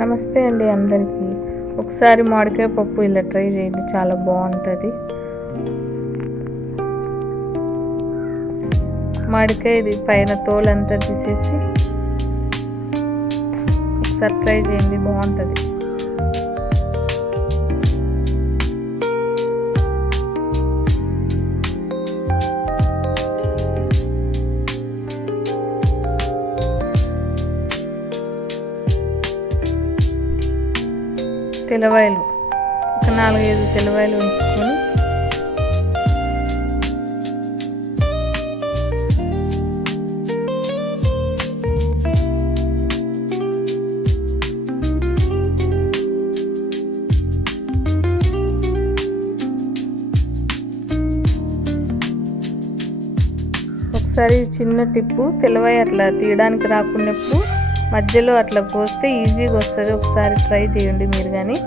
నమస్తే అండి అందరికీ. ఒకసారి మామిడికాయ పప్పు ఇలా ట్రై చేయండి, చాలా బాగుంటుంది. మామిడికాయ ఇది పైన తోలంతా తీసేసి ఒకసారి ట్రై చేయండి, బాగుంటుంది. తెల్లవాయలు ఒక 4-5 తెల్లవాయలు ఉంచుకొని ఒకసారి చిన్న టిప్పు, తెల్లవాయ అట్లా తీయడానికి రాకున్నప్పుడు మధ్యలో అట్లా కోస్తే ఈజీగా వస్తుంది. ఒకసారి ట్రై చేయండి మీరు కానీ.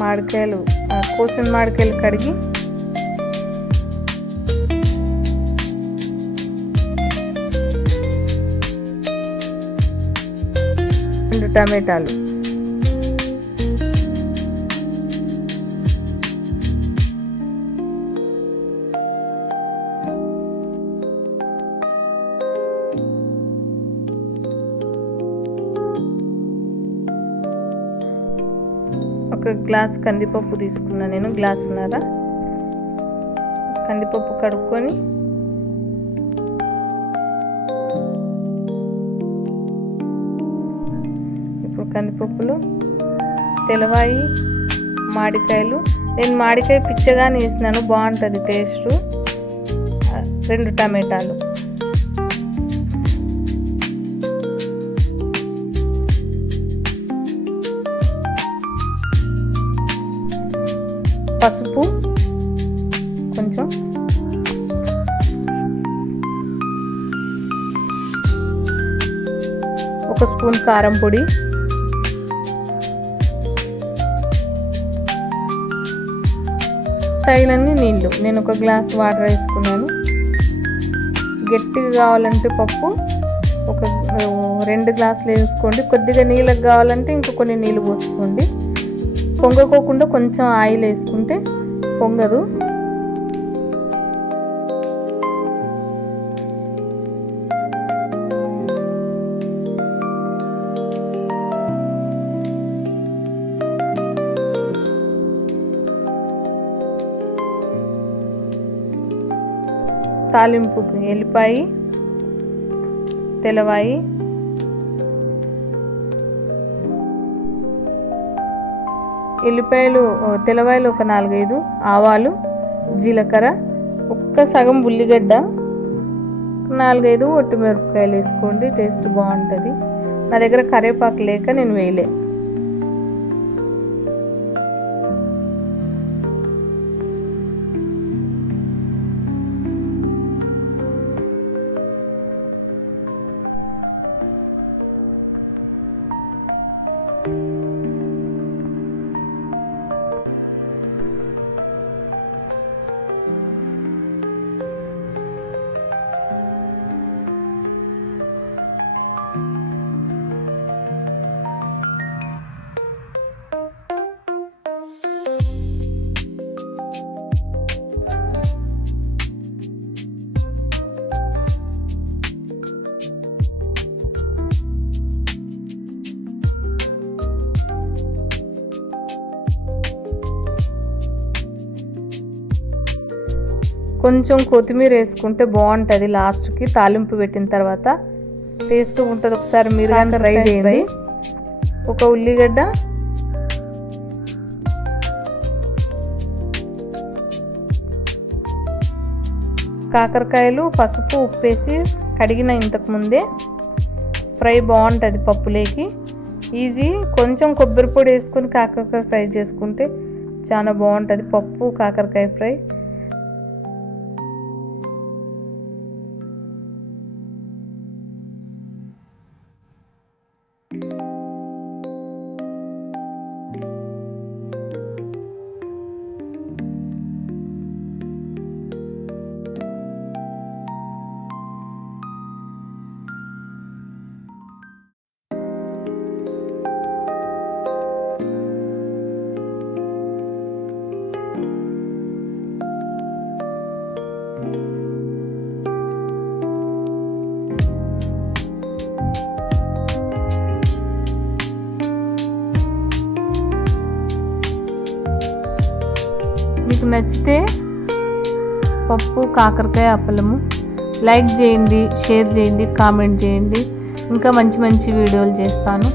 మామిడికాయలు కోసిన మామిడికాయలు కడిగి 2 టమాటాలు, ఒక గ్లాస్ కందిపప్పు తీసుకున్నా నేను, గ్లాసున్నర కందిపప్పు కడుక్కొని ఇప్పుడు కందిపప్పులో తెల్లవాయి, మామిడికాయలు, నేను మామిడికాయ పిచ్చగానే వేసినాను, బాగుంటుంది టేస్ట్. 2 టమాటాలు, పసుపు కొంచెం, ఒక స్పూన్ కారం పొడి, తగినన్ని నీళ్ళు. నేను ఒక గ్లాస్ వాటర్ వేసుకున్నాను. గట్టిగా కావాలంటే పప్పు ఒక 2 గ్లాసులు వేసుకోండి. కొద్దిగా నీళ్ళకి కావాలంటే ఇంకా కొన్ని నీళ్ళు పోసుకోండి. పొంగకోకుండా కొంచెం ఆయిల్ వేసుకుంటే పొంగదు. తాలింపుకి ఎల్లిపాయ, తెల్లవాయి, ఎల్లిపాయలు, తెల్లవాయలు ఒక 4-5, ఆవాలు, జీలకర్ర, ఒక్క సగం ఉల్లిగడ్డ, 4-5 ఒట్టిమిరపకాయలు వేసుకోండి, టేస్ట్ బాగుంటుంది. నా దగ్గర కరివేపాకు లేక నేను వేయలే. కొంచెం కొత్తిమీర వేసుకుంటే బాగుంటుంది లాస్ట్కి, తాలింపు పెట్టిన తర్వాత టేస్ట్ ఉంటుంది. ఒకసారి మీరు కానీ ట్రై చేయండి. ఒక ఉల్లిగడ్డ, కాకరకాయలు, పసుపు, ఉప్పు వేసి కడిగిన ఇంతకు ముందే. ఫ్రై బాగుంటుంది పప్పులేకి, ఈజీ. కొంచెం కొబ్బరి పొడి వేసుకొని కాకరకాయ ఫ్రై చేసుకుంటే చాలా బాగుంటుంది పప్పు కాకరకాయ ఫ్రై. మీకు నచ్చితే పప్పు కాకరకాయ అప్పలము లైక్ చేయండి, షేర్ చేయండి, కామెంట్ చేయండి. ఇంకా మంచి మంచి వీడియోలు చేస్తాను.